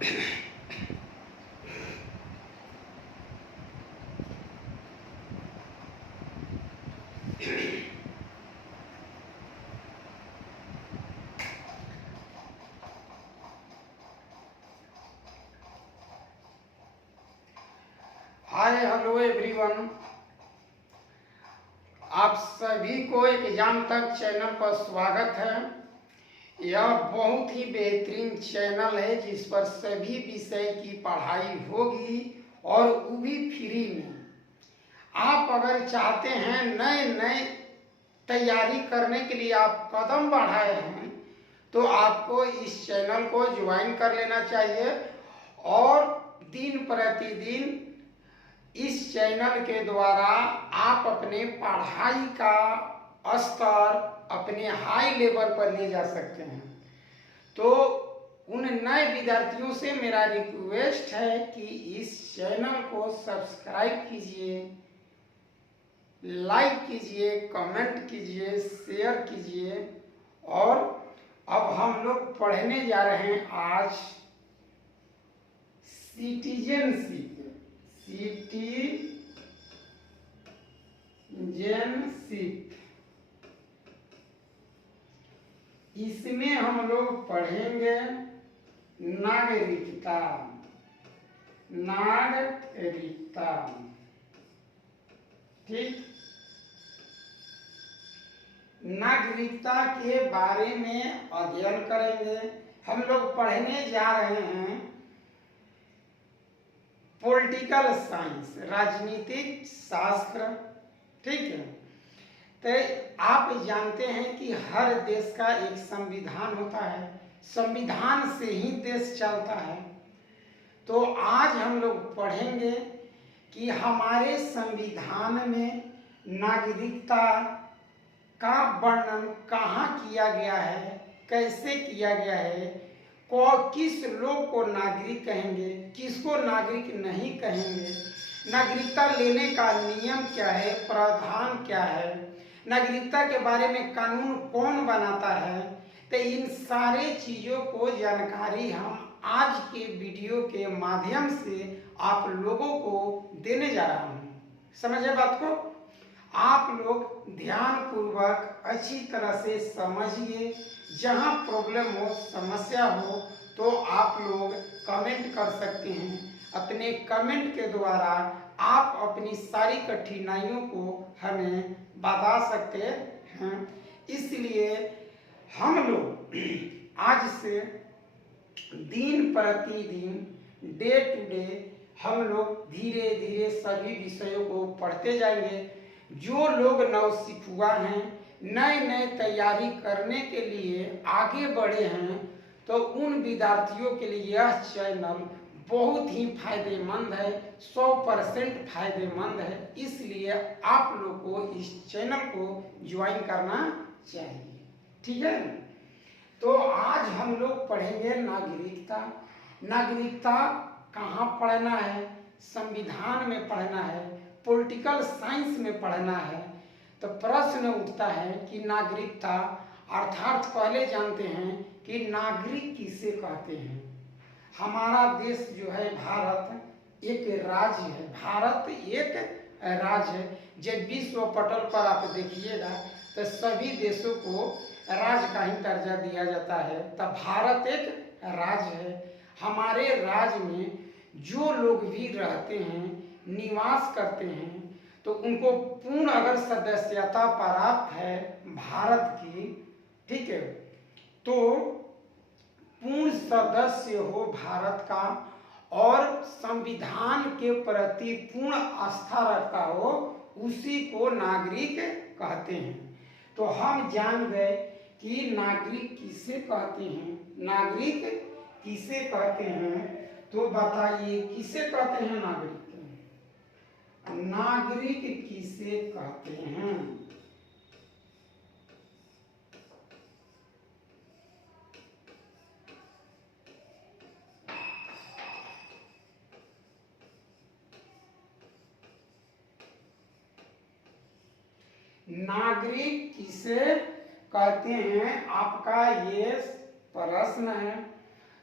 Hi hello everyone, आप सभी को एग्जाम तक चैनल पर स्वागत है। यह बहुत ही बेहतरीन चैनल है जिस पर सभी विषय की पढ़ाई होगी और वो भी फ्री में। आप अगर चाहते हैं नए नए तैयारी करने के लिए आप कदम बढ़ाए हैं तो आपको इस चैनल को ज्वाइन कर लेना चाहिए और दिन प्रतिदिन इस चैनल के द्वारा आप अपने पढ़ाई का स्तर अपने हाई लेवल पर ले जा सकते हैं। तो उन नए विद्यार्थियों से मेरा रिक्वेस्ट है कि इस चैनल को सब्सक्राइब कीजिए, लाइक कीजिए, कमेंट कीजिए, शेयर कीजिए। और अब हम लोग पढ़ने जा रहे हैं आज सिटीजनशिप। इसमें हम लोग पढ़ेंगे नागरिकता। ठीक, नागरिकता के बारे में अध्ययन करेंगे। हम लोग पढ़ने जा रहे हैं पॉलिटिकल साइंस, राजनीतिक शास्त्र। ठीक है, तो आप जानते हैं कि हर देश का एक संविधान होता है, संविधान से ही देश चलता है। तो आज हम लोग पढ़ेंगे कि हमारे संविधान में नागरिकता का वर्णन कहाँ किया गया है, कैसे किया गया है, किस लोग को नागरिक कहेंगे, किसको नागरिक नहीं कहेंगे, नागरिकता लेने का नियम क्या है, प्रावधान क्या है, नागरिकता के बारे में कानून कौन बनाता है। तो इन सारे चीज़ों को जानकारी हम आज के वीडियो के माध्यम से आप लोगों को देने जा रहा हूँ। समझे बात को? आप लोग ध्यान पूर्वक अच्छी तरह से समझिए। जहाँ प्रॉब्लम हो, समस्या हो तो आप लोग कमेंट कर सकते हैं। अपने कमेंट के द्वारा आप अपनी सारी कठिनाइयों को हमें बता सकते हैं। इसलिए हम लोग आज से दिन प्रतिदिन डे टू डे हम लोग धीरे धीरे सभी विषयों को पढ़ते जाएंगे। जो लोग नवसिखुआ हैं, नए नए तैयारी करने के लिए आगे बढ़े हैं, तो उन विद्यार्थियों के लिए यह चैनल बहुत ही फायदेमंद है, 100% फायदेमंद है। इसलिए आप लोग को इस चैनल को ज्वाइन करना चाहिए। ठीक है, तो आज हम लोग पढ़ेंगे नागरिकता। नागरिकता कहाँ पढ़ना है? संविधान में पढ़ना है, पॉलिटिकल साइंस में पढ़ना है। तो प्रश्न उठता है कि नागरिकता अर्थात पहले जानते हैं कि नागरिक किसे कहते हैं। हमारा देश जो है भारत एक राज्य है। भारत एक राज्य है। जब विश्व पटल पर आप देखिएगा तो सभी देशों को राज्य का ही दर्जा दिया जाता है। तब भारत एक राज्य है। हमारे राज्य में जो लोग भी रहते हैं, निवास करते हैं, तो उनको पूर्ण अगर सदस्यता प्राप्त है भारत की, ठीक है, तो पूर्ण सदस्य हो भारत का और संविधान के प्रति पूर्ण आस्था रखता हो, उसी को नागरिक कहते हैं। तो हम जान गए कि नागरिक किसे कहते हैं। नागरिक किसे कहते हैं तो बताइए, किसे कहते हैं नागरिक? नागरिक किसे कहते हैं? नागरिक किसे कहते हैं, आपका ये प्रश्न है।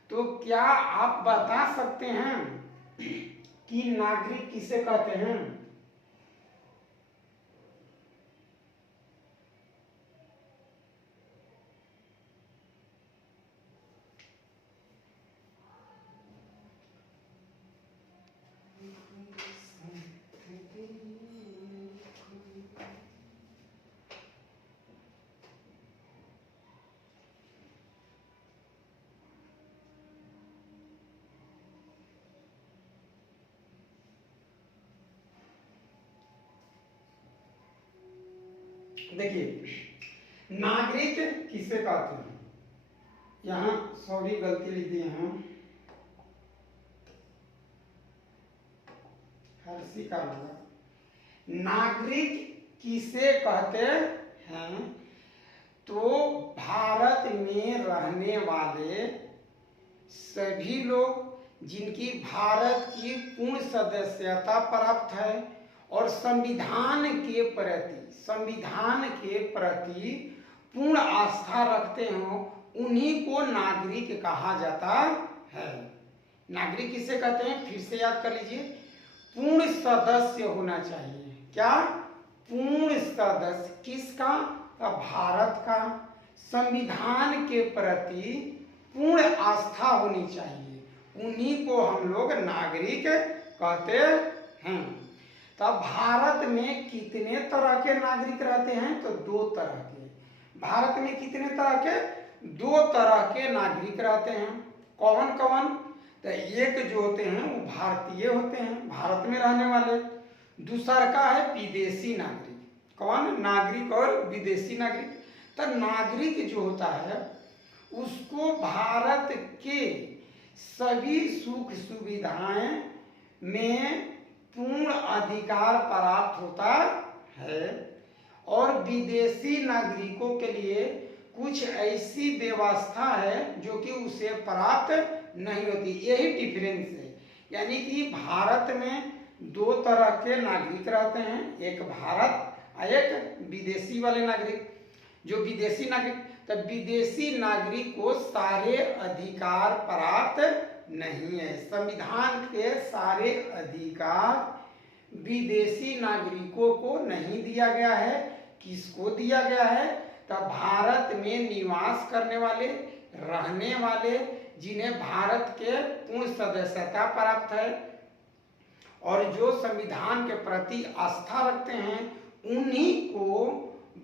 तो क्या आप बता सकते हैं कि नागरिक किसे कहते हैं? देखिए, नागरिक किसे कहते हैं? यहाँ सॉरी गलती लिख दिए हैं, हर्षी का होगा। नागरिक किसे कहते हैं? तो भारत में रहने वाले सभी लोग जिनकी भारत की पूर्ण सदस्यता प्राप्त है और संविधान के प्रति पूर्ण आस्था रखते हो, उन्हीं को नागरिक कहा जाता है। नागरिक किसे कहते हैं? फिर से याद कर लीजिए, पूर्ण सदस्य होना चाहिए। क्या? पूर्ण सदस्य किसका? भारत का। संविधान के प्रति पूर्ण आस्था होनी चाहिए, उन्हीं को हम लोग नागरिक कहते हैं। तब भारत में कितने तरह के नागरिक रहते हैं? तो 2 तरह के। भारत में कितने तरह के? 2 तरह के नागरिक रहते हैं। कौन कौन? तो एक जो होते हैं वो भारतीय होते हैं, भारत में रहने वाले। दूसरा का है विदेशी नागरिक। कौन? नागरिक और विदेशी नागरिक। तो नागरिक जो होता है उसको भारत के सभी सुख सुविधाएं में पूर्ण अधिकार प्राप्त होता है और विदेशी नागरिकों के लिए कुछ ऐसी व्यवस्था है जो कि उसे प्राप्त नहीं होती। यही डिफरेंस है। यानी कि भारत में 2 तरह के नागरिक रहते हैं, एक भारत और एक विदेशी वाले नागरिक। जो विदेशी नागरिक, तब विदेशी नागरिक को सारे अधिकार प्राप्त नहीं है। संविधान के सारे अधिकार विदेशी नागरिकों को नहीं दिया गया है। किसको दिया गया है? तब भारत में निवास करने वाले, रहने वाले, जिन्हें भारत के पूर्ण सदस्यता प्राप्त है और जो संविधान के प्रति आस्था रखते हैं, उन्हीं को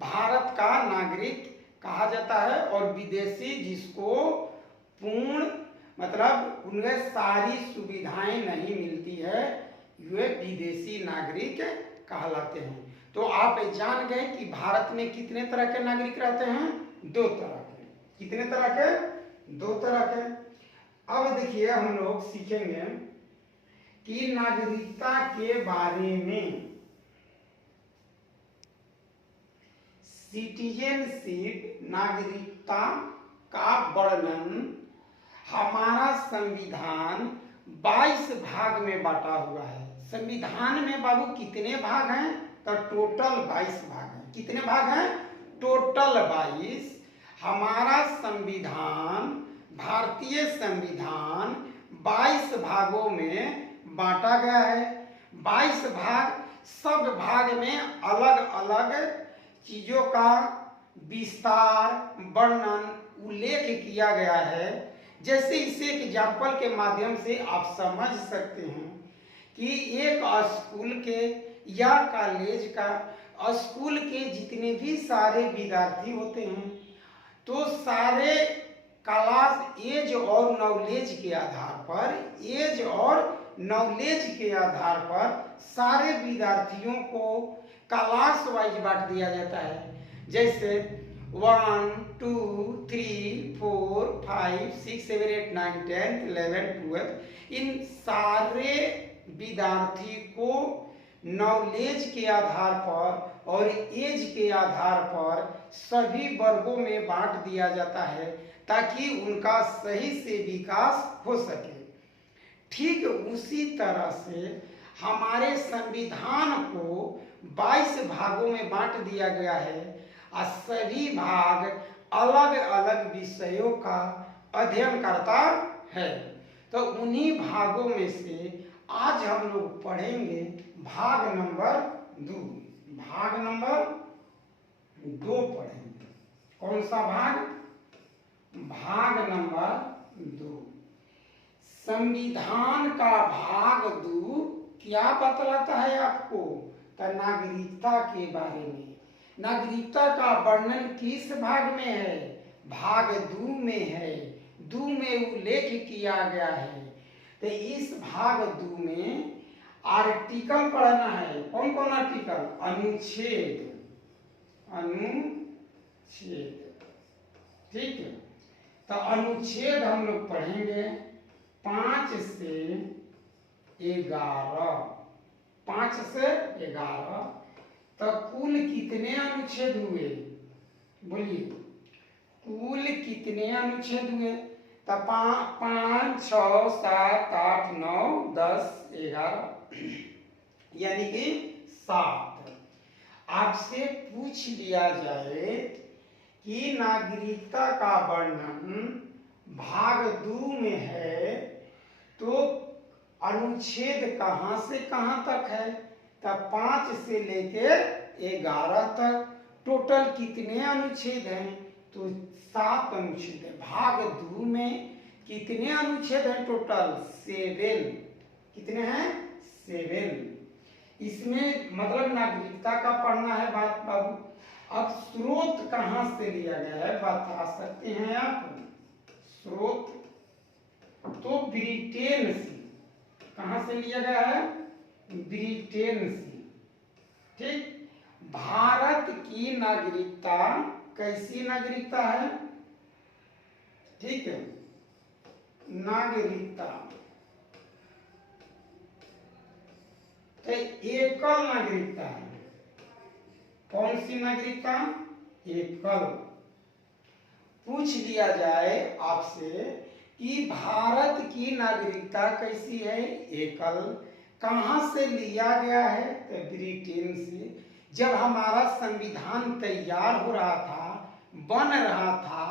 भारत का नागरिक कहा जाता है। और विदेशी जिसको पूर्ण मतलब उन्हें सारी सुविधाएं नहीं मिलती है, वे विदेशी नागरिक कहलाते हैं। तो आप जान गए कि भारत में कितने तरह के नागरिक रहते हैं? 2 तरह के। कितने तरह के? 2 तरह के। अब देखिए, हम लोग सीखेंगे कि नागरिकता के बारे में। सिटीजनशिप, नागरिकता का वर्णन हमारा संविधान 22 भाग में बांटा हुआ है। संविधान में बाबू कितने भाग हैं? तो टोटल 22 भाग हैं। कितने भाग हैं? टोटल 22। हमारा संविधान, भारतीय संविधान 22 भागों में बांटा गया है। 22 भाग, सब भाग में अलग अलग चीजों का विस्तार, वर्णन, उल्लेख किया गया है। जैसे इसे एग्जाम्पल के माध्यम से आप समझ सकते हैं कि एक स्कूल के या कॉलेज का, स्कूल के जितने भी सारे विद्यार्थी होते हैं, तो सारे क्लास एज और नॉलेज के आधार पर सारे विद्यार्थियों को क्लास वाइज बांट दिया जाता है। जैसे 1 2 3 4 5 6 7 8 9 10 11 12 इन सारे विद्यार्थी को नॉलेज के आधार पर और एज के आधार पर सभी वर्गों में बांट दिया जाता है ताकि उनका सही से विकास हो सके। ठीक उसी तरह से हमारे संविधान को 22 भागों में बांट दिया गया है और सभी भाग अलग अलग विषयों का अध्ययन करता है। तो उन्हीं भागों में से आज हम लोग पढ़ेंगे भाग नंबर 2। भाग नंबर 2 पढ़ेंगे। कौन सा भाग? भाग नंबर 2। संविधान का भाग 2 क्या बतलाता है आपको? तो नागरिकता के बारे में। नागरिकता का वर्णन किस भाग में है? भाग 2 में है। 2 में उल्लेख किया गया है। तो इस भाग 2 में आर्टिकल पढ़ना है। कौन कौन आर्टिकल? अनुच्छेद। अनुच्छेद, ठीक है। तो अनुच्छेद हम लोग पढ़ेंगे 5 से 11। 5 से 11। तो कुल कितने अनुच्छेद हुए? बोलिए, कुल कितने अनुच्छेद हुए? तो 5, 6, 7, 8, 9, 10, 11 यानी कि 7। आपसे पूछ लिया जाए कि नागरिकता का वर्णन भाग 2 में है, तो अनुच्छेद कहां से कहां तक है? तो 5 से लेकर 11 तक। टोटल कितने अनुच्छेद हैं? तो 7 अनुच्छेद है। भाग 2 में कितने अनुच्छेद हैं? टोटल 7। कितने हैं? 7। इसमें मतलब नागरिकता का पढ़ना है बात बाबू। अब स्रोत कहां से लिया गया है बता सकते हैं आप? स्रोत तो ब्रिटेन से। कहां से लिया गया है? ब्रिटेन से, ठीक। भारत की नागरिकता कैसी नागरिकता है? ठीक है, नागरिकता तो एकल नागरिकता है। कौन सी नागरिकता? एकल। पूछ लिया जाए आपसे कि भारत की नागरिकता कैसी है? एकल। कहां से लिया गया है? तो ब्रिटेन से। जब हमारा संविधान तैयार हो रहा था, बन रहा था,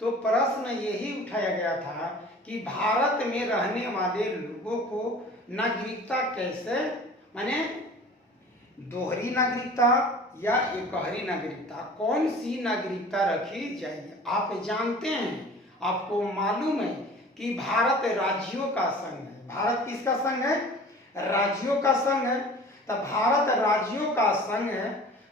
तो प्रश्न यही उठाया गया था कि भारत में रहने वाले लोगों को नागरिकता कैसे, माने दोहरी नागरिकता या एकहरी नागरिकता, कौन सी नागरिकता रखी जाएगी? आप जानते हैं, आपको मालूम है कि भारत राज्यों का संघ है। भारत किसका संघ है? राज्यों का संघ है। तो भारत राज्यों का संघ है,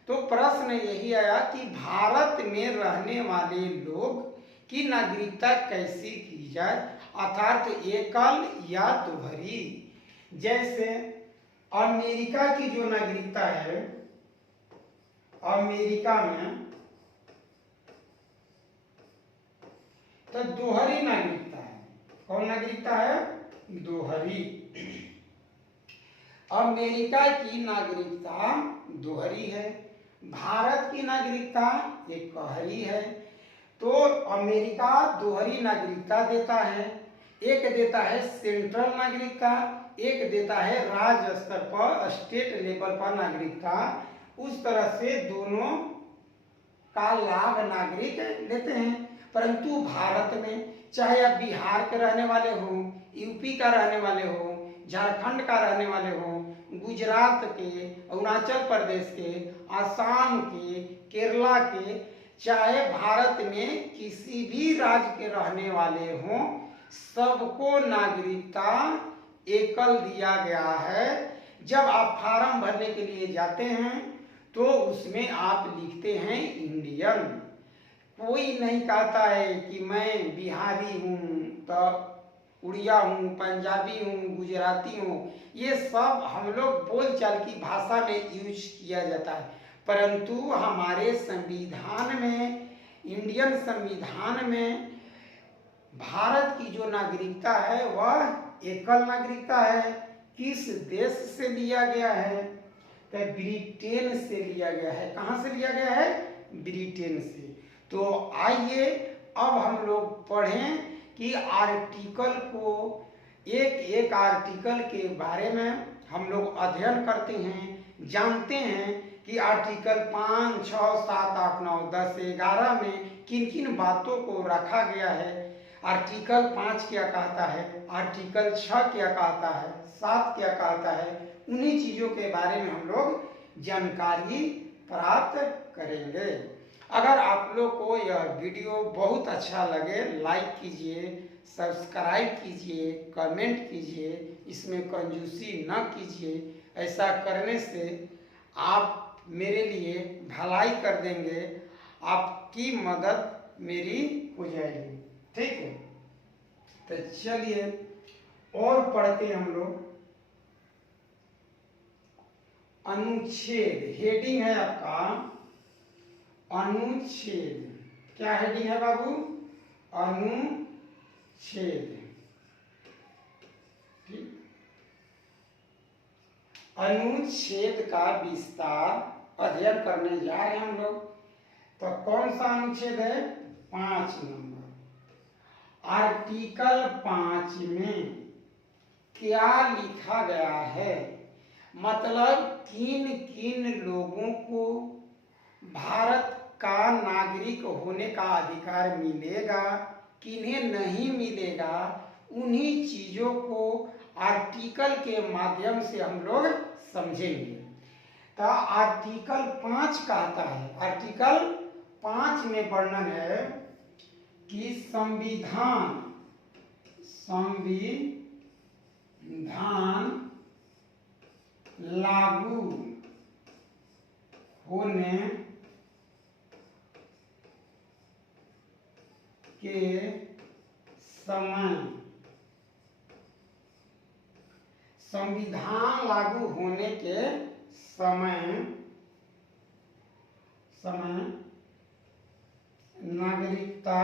तो प्रश्न यही आया कि भारत में रहने वाले लोग की नागरिकता कैसी की जाए, अर्थात एकल या दोहरी। जैसे अमेरिका की जो नागरिकता है, अमेरिका में तो दोहरी नागरिकता है। कौन नागरिकता है? दोहरी। अमेरिका की नागरिकता दोहरी है। भारत की नागरिकता एकहरी है। तो अमेरिका दोहरी नागरिकता देता है। एक देता है सेंट्रल नागरिकता, एक देता है राज्य स्तर पर, स्टेट लेवल पर नागरिकता। उस तरह से दोनों का लाभ नागरिक लेते हैं। परंतु भारत में चाहे आप बिहार के रहने वाले हो, यूपी का रहने वाले हो, झारखंड का रहने वाले हो, गुजरात के, अरुणाचल प्रदेश के, आसाम के, केरला के, चाहे भारत में किसी भी राज्य के रहने वाले हों, सबको नागरिकता एकल दिया गया है। जब आप फॉर्म भरने के लिए जाते हैं तो उसमें आप लिखते हैं इंडियन। कोई नहीं कहता है कि मैं बिहारी हूँ, तो उड़िया हूँ, पंजाबी हूँ, गुजराती हूँ। ये सब हम लोग बोलचाल की भाषा में यूज किया जाता है। परंतु हमारे संविधान में, इंडियन संविधान में भारत की जो नागरिकता है वह एकल नागरिकता है। किस देश से लिया गया है? तो ब्रिटेन से लिया गया है। कहां से लिया गया है? ब्रिटेन से। तो आइए अब हम लोग पढ़ें कि आर्टिकल को, एक एक आर्टिकल के बारे में हम लोग अध्ययन करते हैं, जानते हैं कि आर्टिकल 5, 6, 7, 8, 9, 10, 11 में किन किन बातों को रखा गया है। आर्टिकल 5 क्या कहता है, आर्टिकल 6 क्या कहता है, 7 क्या कहता है, उन्हीं चीज़ों के बारे में हम लोग जानकारी प्राप्त करेंगे। अगर आप लोग को यह वीडियो बहुत अच्छा लगे, लाइक कीजिए, सब्सक्राइब कीजिए, कमेंट कीजिए, इसमें कंजूसी न कीजिए। ऐसा करने से आप मेरे लिए भलाई कर देंगे, आपकी मदद मेरी हो जाएगी। ठीक है, तो चलिए और पढ़ते हैं हम लोग। अनुच्छेद, हेडिंग है आपका अनुच्छेद। क्या हेडिंग है बाबू? अनुच्छेद। ठीक, अनुच्छेद का विस्तार अध्ययन करने जा रहे हैं हम लोग। तो कौन सा अनुच्छेद है? 5 नंबर। आर्टिकल 5 में क्या लिखा गया है, मतलब किन किन लोगों को भारत का नागरिक होने का अधिकार मिलेगा, किन्हें नहीं मिलेगा, उन्हीं चीजों को आर्टिकल के माध्यम से हम लोग समझेंगे। तो आर्टिकल 5 कहता है, आर्टिकल 5 में वर्णन है कि संविधान लागू होने के समय, संविधान लागू होने के समय नागरिकता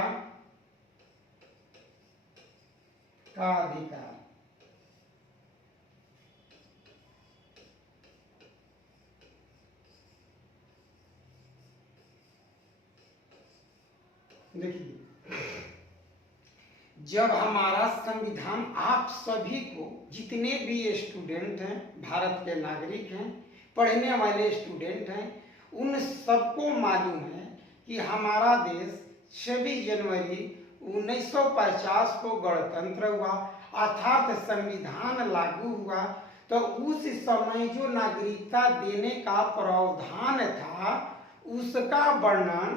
का अधिकार। देखिए, जब हमारा संविधान आप सभी को, जितने भी स्टूडेंट हैं, भारत के नागरिक हैं, पढ़ने वाले स्टूडेंट हैं, उन सबको मालूम है कि हमारा देश 26 जनवरी 1950 को गणतंत्र हुआ, अर्थात संविधान लागू हुआ। तो उस समय जो नागरिकता देने का प्रावधान था, उसका वर्णन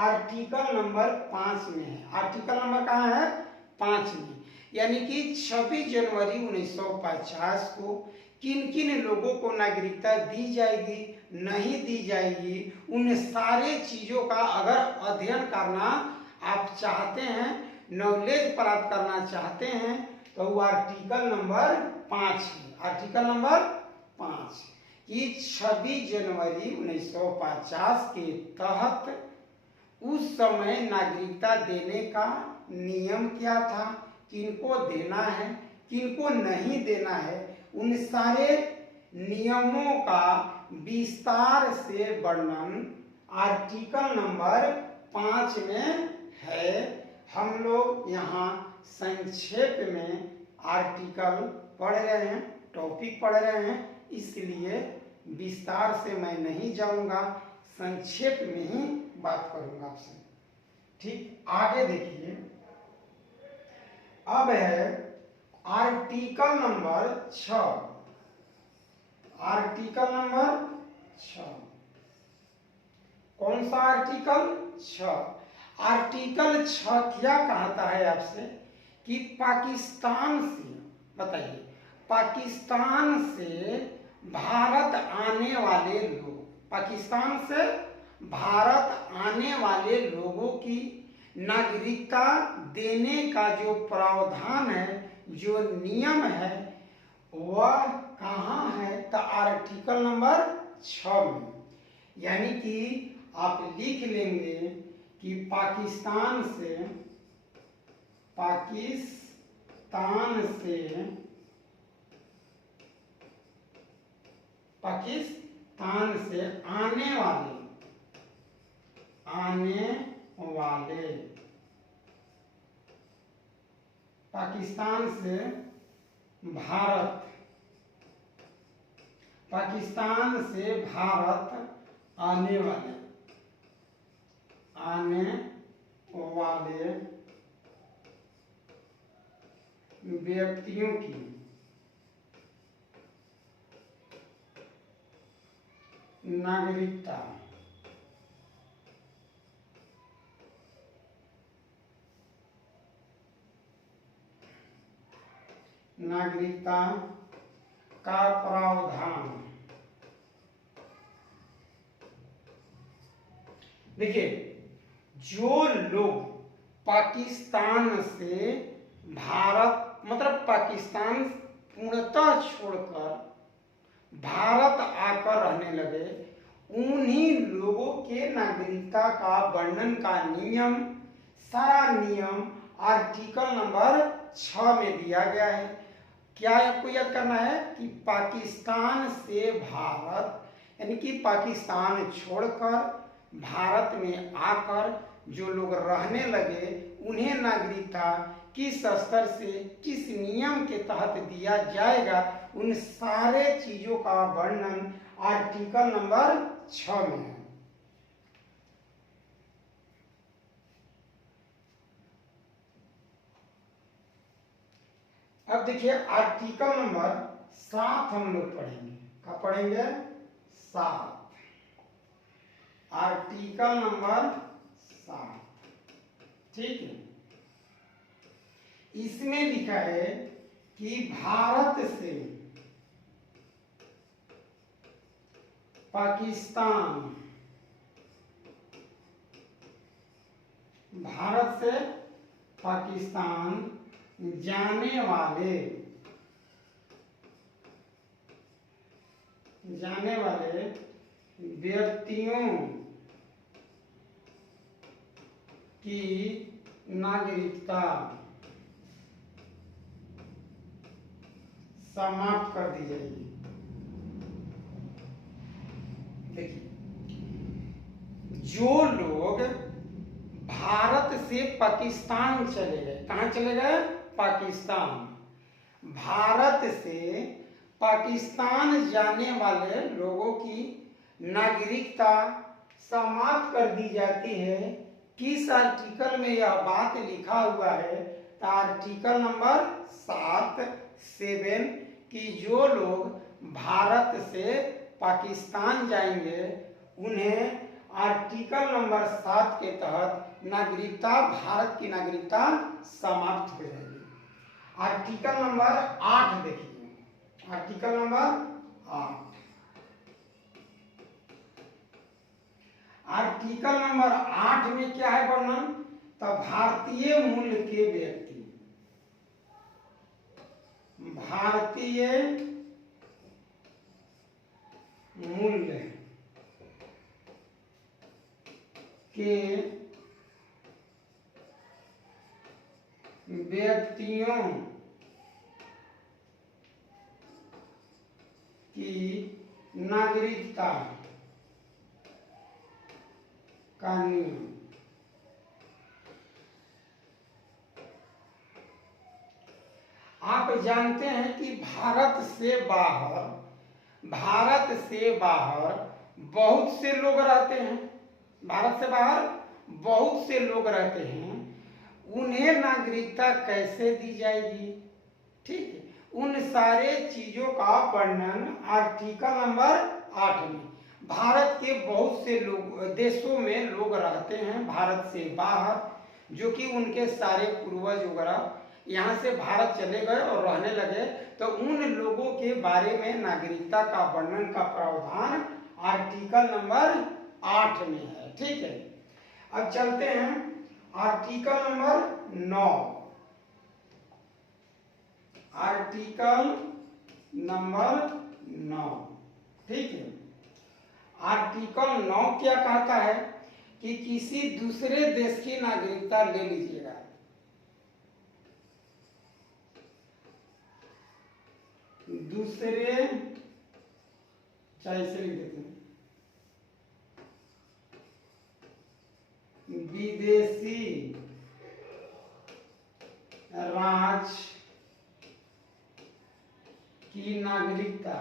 आर्टिकल नंबर 5 में है। आर्टिकल नंबर कहाँ है? 5 में। यानी कि 26 जनवरी 1950 को किन किन लोगों को नागरिकता दी जाएगी, नहीं दी जाएगी, उन सारे चीजों का अगर अध्ययन करना आप चाहते हैं, नॉलेज प्राप्त करना चाहते हैं, तो वो आर्टिकल नंबर 5 है। आर्टिकल नंबर 5 कि 26 जनवरी 1950 के तहत उस समय नागरिकता देने का नियम क्या था, किनको देना है, किनको नहीं देना है, उन सारे नियमों का विस्तार से वर्णन आर्टिकल नंबर 5 में है। हम लोग यहाँ संक्षेप में आर्टिकल पढ़ रहे हैं, टॉपिक पढ़ रहे हैं, इसलिए विस्तार से मैं नहीं जाऊंगा, संक्षेप में ही बात करूंगा आपसे। ठीक, आगे देखिए, अब है आर्टिकल नंबर 6। आर्टिकल नंबर 6, कौन सा आर्टिकल? 6। आर्टिकल 6 क्या कहता है आपसे कि पाकिस्तान से, बताइए, पाकिस्तान से भारत आने वाले लोग, पाकिस्तान से भारत आने वाले लोगों की नागरिकता देने का जो प्रावधान है, जो नियम है, वह कहाँ है? तो आर्टिकल नंबर 6 में। यानी कि आप लिख लेंगे कि पाकिस्तान से आने वाले पाकिस्तान से भारत आने वाले व्यक्तियों की नागरिकता का प्रावधान। देखिए, जो लोग पाकिस्तान से भारत मतलब पाकिस्तान पूर्णतः छोड़कर भारत आकर रहने लगे, उन्हीं लोगों के नागरिकता का वर्णन का नियम, सारा नियम आर्टिकल नंबर 6 में दिया गया है। क्या आपको याद करना है कि पाकिस्तान से भारत यानी कि पाकिस्तान छोड़कर भारत में आकर जो लोग रहने लगे, उन्हें नागरिकता किस स्तर से किस नियम के तहत दिया जाएगा, उन सारे चीजों का वर्णन आर्टिकल नंबर 6 में है। अब देखिए, आर्टिकल नंबर 7 हम लोग पढ़ेंगे। क्या पढ़ेंगे? 7। आर्टिकल नंबर 7, ठीक है। इसमें लिखा है कि भारत से पाकिस्तान, भारत से पाकिस्तान जाने वाले व्यक्तियों की नागरिकता समाप्त कर दी जाएगी। देखिए, जो लोग भारत से पाकिस्तान चले गए, कहां चले गए? पाकिस्तान। भारत से पाकिस्तान जाने वाले लोगों की नागरिकता समाप्त कर दी जाती है। किस आर्टिकल में यह बात लिखा हुआ है? तो आर्टिकल नंबर 7(7) कि जो लोग भारत से पाकिस्तान जाएंगे, उन्हें आर्टिकल नंबर 7 के तहत नागरिकता, भारत की नागरिकता समाप्त हो जाएगी। आर्टिकल नंबर 8 देखिए, आर्टिकल नंबर 8। आर्टिकल नंबर 8 में क्या है वर्णन? तो भारतीय मूल के व्यक्ति, भारतीय मूल्य के व्यक्तियों की नागरिकता का नियम। आप जानते हैं कि भारत से बाहर बहुत से लोग रहते हैं। भारत से बाहर बहुत से लोग रहते हैं, उन्हें नागरिकता कैसे दी जाएगी? ठीक है, उन सारे चीजों का वर्णन आर्टिकल नंबर 8 में। भारत के बहुत से लोग देशों में लोग रहते हैं भारत से बाहर, जो कि उनके सारे पूर्वज वगैरह यहाँ से भारत चले गए और रहने लगे, तो उन लोगों के बारे में नागरिकता का वर्णन का प्रावधान आर्टिकल नंबर 8 में है। ठीक है, अब चलते हैं आर्टिकल नंबर 9। आर्टिकल नंबर 9, ठीक है। आर्टिकल 9 क्या कहता है कि किसी दूसरे देश की नागरिकता ले लीजिएगा। दूसरे, चाहे इसे लिख देते हैं, विदेशी राज्य की नागरिकता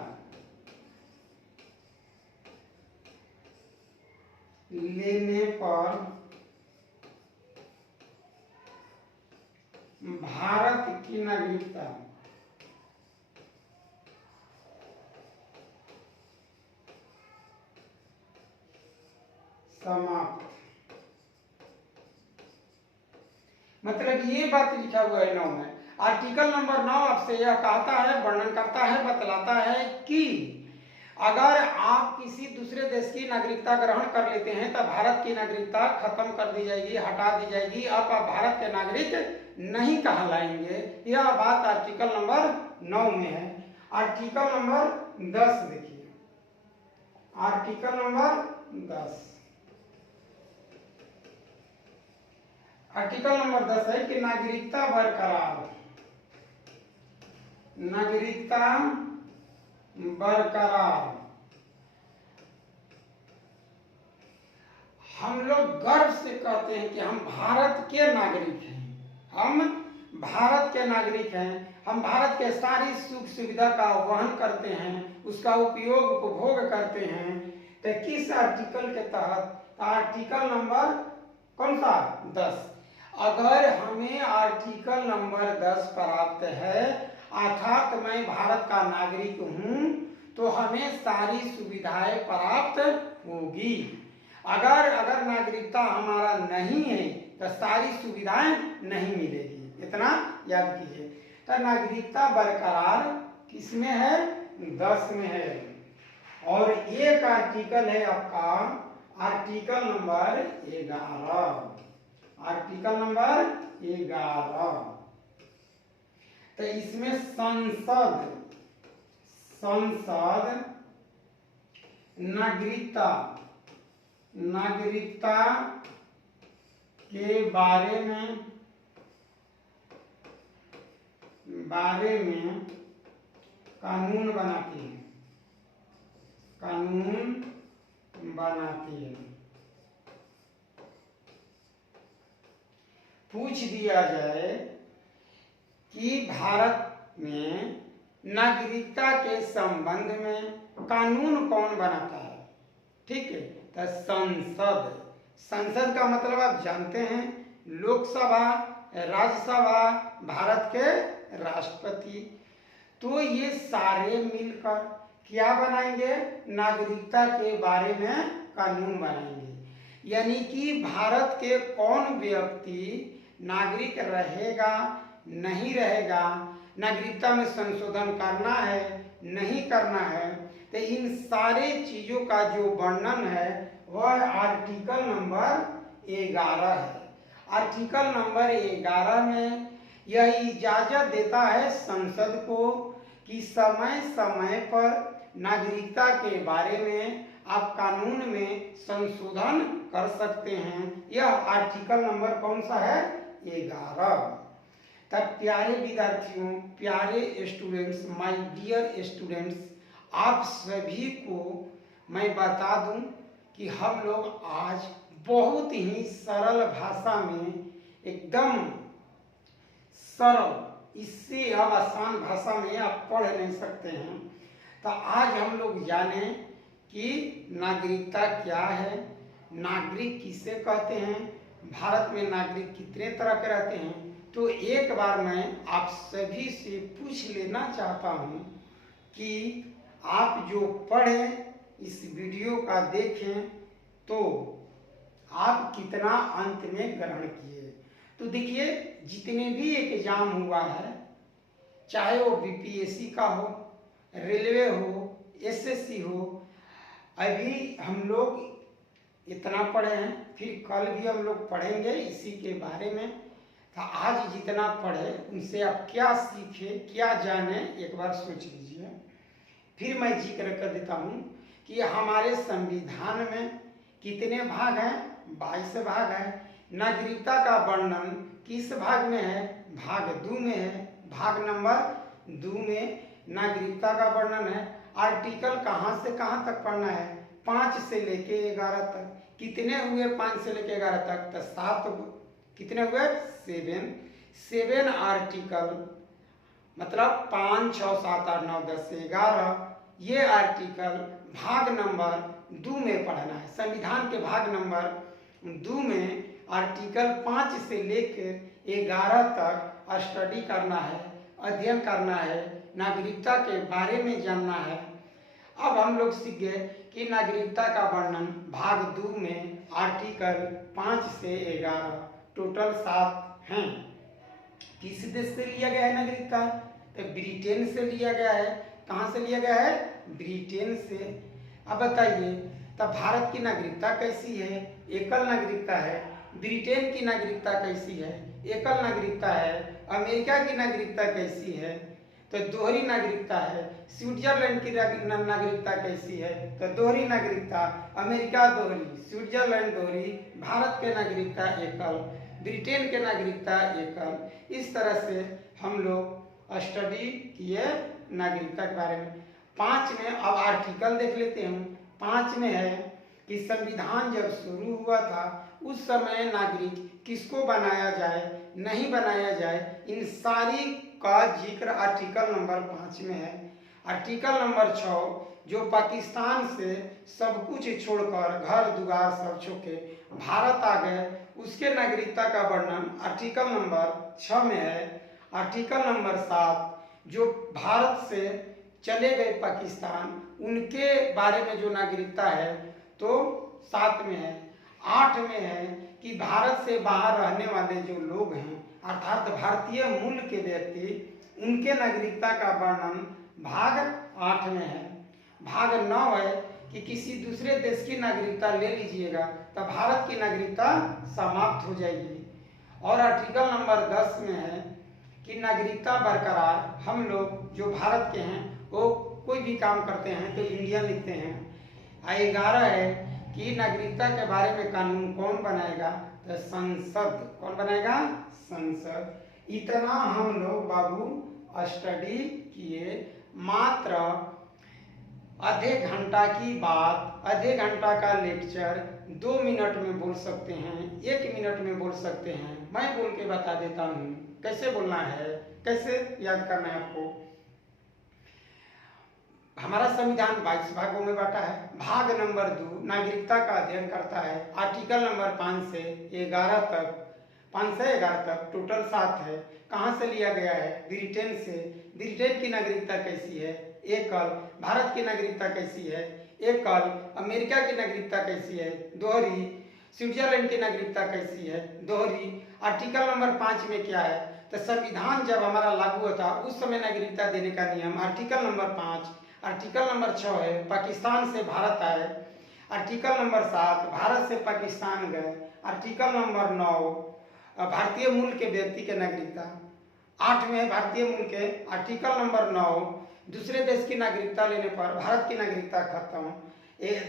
लेने पर भारत की नागरिकता समाप्त। मतलब ये बात लिखा हुआ है 9 में। आर्टिकल नंबर 9 आपसे यह कहता है, वर्णन करता है, बतलाता है कि अगर आप किसी दूसरे देश की नागरिकता ग्रहण कर लेते हैं तो भारत की नागरिकता खत्म कर दी जाएगी, हटा दी जाएगी। अब आप भारत के नागरिक नहीं कहलाएंगे। यह बात आर्टिकल नंबर 9 में है। आर्टिकल नंबर 10 देखिए, आर्टिकल नंबर 10। आर्टिकल नंबर 10 है कि नागरिकता बरकरार, नागरिकता बरकरार। हम लोग गर्व से कहते हैं कि हम भारत के नागरिक हैं, हम भारत के नागरिक हैं, हम भारत के सारी सुख सुविधा का वहन करते हैं, उसका उपयोग उपभोग करते हैं। तो किस आर्टिकल के तहत? आर्टिकल नंबर कौन सा? 10। अगर हमें आर्टिकल नंबर 10 प्राप्त है, अर्थात मैं भारत का नागरिक हूं, तो हमें सारी सुविधाएं प्राप्त होगी। अगर नागरिकता हमारा नहीं है तो सारी सुविधाएं नहीं मिलेगी। इतना याद कीजिए। तो नागरिकता बरकरार किसमें है? 10 में है। और एक आर्टिकल है आपका आर्टिकल नंबर 11। Article number 11। तो इसमें संसद नागरिकता के बारे में कानून बनाती है, कानून बनाती है। पूछ दिया जाए कि भारत में नागरिकता के संबंध में कानून कौन बनाता है? ठीक है, तो संसद का मतलब आप जानते हैं, लोकसभा, राज्यसभा, भारत के राष्ट्रपति। तो ये सारे मिलकर क्या बनाएंगे? नागरिकता के बारे में कानून बनाएंगे। यानी कि भारत के कौन व्यक्ति नागरिक रहेगा, नहीं रहेगा, नागरिकता में संशोधन करना है, नहीं करना है, तो इन सारे चीजों का जो वर्णन है वह आर्टिकल नंबर 11 है। आर्टिकल नंबर 11 में यह इजाजत देता है संसद को कि समय समय पर नागरिकता के बारे में आप कानून में संशोधन कर सकते हैं। यह आर्टिकल नंबर कौन सा है? 11। तब प्यारे विद्यार्थियों, प्यारे स्टूडेंट्स, माय डियर स्टूडेंट्स, आप सभी को मैं बता दूं कि हम लोग आज बहुत ही सरल भाषा में, एकदम सरल, इससे अब आसान भाषा में आप पढ़ नहीं सकते हैं। तो आज हम लोग जाने कि नागरिकता क्या है, नागरिक किसे कहते हैं, भारत में नागरिक कितने तरह के रहते हैं। तो एक बार मैं आप सभी से पूछ लेना चाहता हूं कि आप जो पढ़ें, इस वीडियो का देखें, तो आप कितना अंत में ग्रहण किए। तो देखिए, जितने भी एग्जाम हुआ है, चाहे वो बीपीएससी का हो, रेलवे हो, एसएससी हो, अभी हम लोग इतना पढ़े हैं, फिर कल भी हम लोग पढ़ेंगे इसी के बारे में। तो आज जितना पढ़े उनसे आप क्या सीखे, क्या जाने, एक बार सोच लीजिए। फिर मैं जिक्र कर देता हूँ कि हमारे संविधान में कितने भाग हैं? 22 भाग हैं। नागरिकता का वर्णन किस भाग में है? भाग 2 में है। भाग नंबर 2 में नागरिकता का वर्णन है। आर्टिकल कहाँ से कहाँ तक पढ़ना है? 5 से लेके 11 तक। कितने हुए 5 से लेके 11 तक? तो 7। कितने हुए? 7 आर्टिकल, मतलब 5, 6, 7, 8, 9, 10, 11। ये आर्टिकल भाग नंबर 2 में पढ़ना है। संविधान के भाग नंबर 2 में आर्टिकल 5 से लेकर 11 तक स्टडी करना है, अध्ययन करना है, नागरिकता के बारे में जानना है। अब हम लोग सीख गए कि नागरिकता का वर्णन भाग 2 में आर्टिकल 5 से 11 टोटल 7 हैं। किस देश से लिया गया है नागरिकता? तो ब्रिटेन से लिया गया है। कहाँ से लिया गया है? ब्रिटेन से। अब बताइए, तब भारत की नागरिकता कैसी है? एकल नागरिकता है। ब्रिटेन की नागरिकता कैसी है? एकल नागरिकता है। अमेरिका की नागरिकता कैसी है? तो दोहरी नागरिकता है। स्विट्जरलैंड की नागरिकता कैसी है? तो दोहरी नागरिकता। अमेरिका दोहरी, स्विट्जरलैंड दोहरी, भारत के नागरिकता एकल, ब्रिटेन के नागरिकता एकल। इस तरह से हम लोग स्टडी किए नागरिकता के बारे में। 5 में अब आर्टिकल देख लेते हैं। 5 में है कि संविधान जब शुरू हुआ था उस समय नागरिक किसको बनाया जाए, नहीं बनाया जाए, इन सारी का जिक्र आर्टिकल नंबर 5 में है। आर्टिकल नंबर 6 जो पाकिस्तान से सब कुछ छोड़कर घर दुआर सब छोड़ के भारत आ गए, उसके नागरिकता का वर्णन आर्टिकल नंबर 6 में है। आर्टिकल नंबर 7 जो भारत से चले गए पाकिस्तान, उनके बारे में जो नागरिकता है तो 7 में है। 8 में है कि भारत से बाहर रहने वाले जो लोग हैं अर्थात भारतीय मूल के व्यक्ति, उनके नागरिकता का वर्णन भाग 8 में है। भाग 9 है कि किसी दूसरे देश की नागरिकता ले लीजिएगा तो भारत की नागरिकता समाप्त हो जाएगी। और आर्टिकल नंबर 10 में है कि नागरिकता बरकरार, हम लोग जो भारत के हैं वो कोई भी काम करते हैं तो इंडियन लिखते हैं। 11 है कि नागरिकता के बारे में कानून कौन बनाएगा? तो संसद। कौन बनाएगा? संसद। इतना हम लोग बाबू स्टडी किए। मात्र आधे घंटा की बात, आधे घंटा का लेक्चर 2 मिनट में बोल सकते हैं, 1 मिनट में बोल सकते हैं। मैं बोल के बता देता हूँ कैसे बोलना है, कैसे याद करना है आपको। हमारा संविधान 22 भागों में बांटा है। भाग नंबर 2 नागरिकता का अध्ययन करता है। आर्टिकल नंबर 5 से 11 तक, 5 से 11 तक टोटल 7 है। कहाँ से लिया गया है? ब्रिटेन से। ब्रिटेन की नागरिकता कैसी है? एकल। भारत की नागरिकता कैसी है? एकल। अमेरिका की नागरिकता कैसी है? दोहरी। स्विट्जरलैंड की नागरिकता कैसी है? दोहरी। आर्टिकल नंबर 5 में क्या है? तो संविधान जब हमारा लागू होता उस समय नागरिकता देने का नियम आर्टिकल नंबर 5। आर्टिकल नंबर 6 है पाकिस्तान से भारत आए। आर्टिकल नंबर 7 भारत से पाकिस्तान गए। आर्टिकल नंबर 9 भारतीय मूल के व्यक्ति के नागरिकता। 8 में भारतीय मूल के। आर्टिकल नंबर 9 दूसरे देश की नागरिकता लेने पर भारत की नागरिकता खत्म।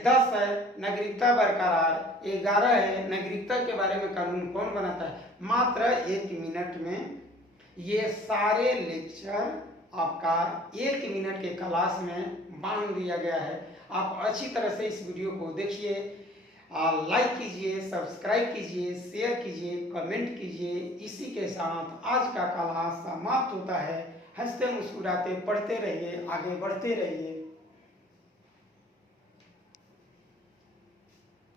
10 है नागरिकता बरकरार। 11 है नागरिकता के बारे में कानून कौन बनाता है। मात्र 1 मिनट में ये सारे लेक्चर आपका 1 मिनट के क्लास में बांध दिया गया है। आप अच्छी तरह से इस वीडियो को देखिए, लाइक कीजिए, सब्सक्राइब कीजिए, शेयर कीजिए, कमेंट कीजिए। इसी के साथ आज का क्लास समाप्त होता है। हंसते मुस्कुराते पढ़ते रहिए, आगे बढ़ते रहिए।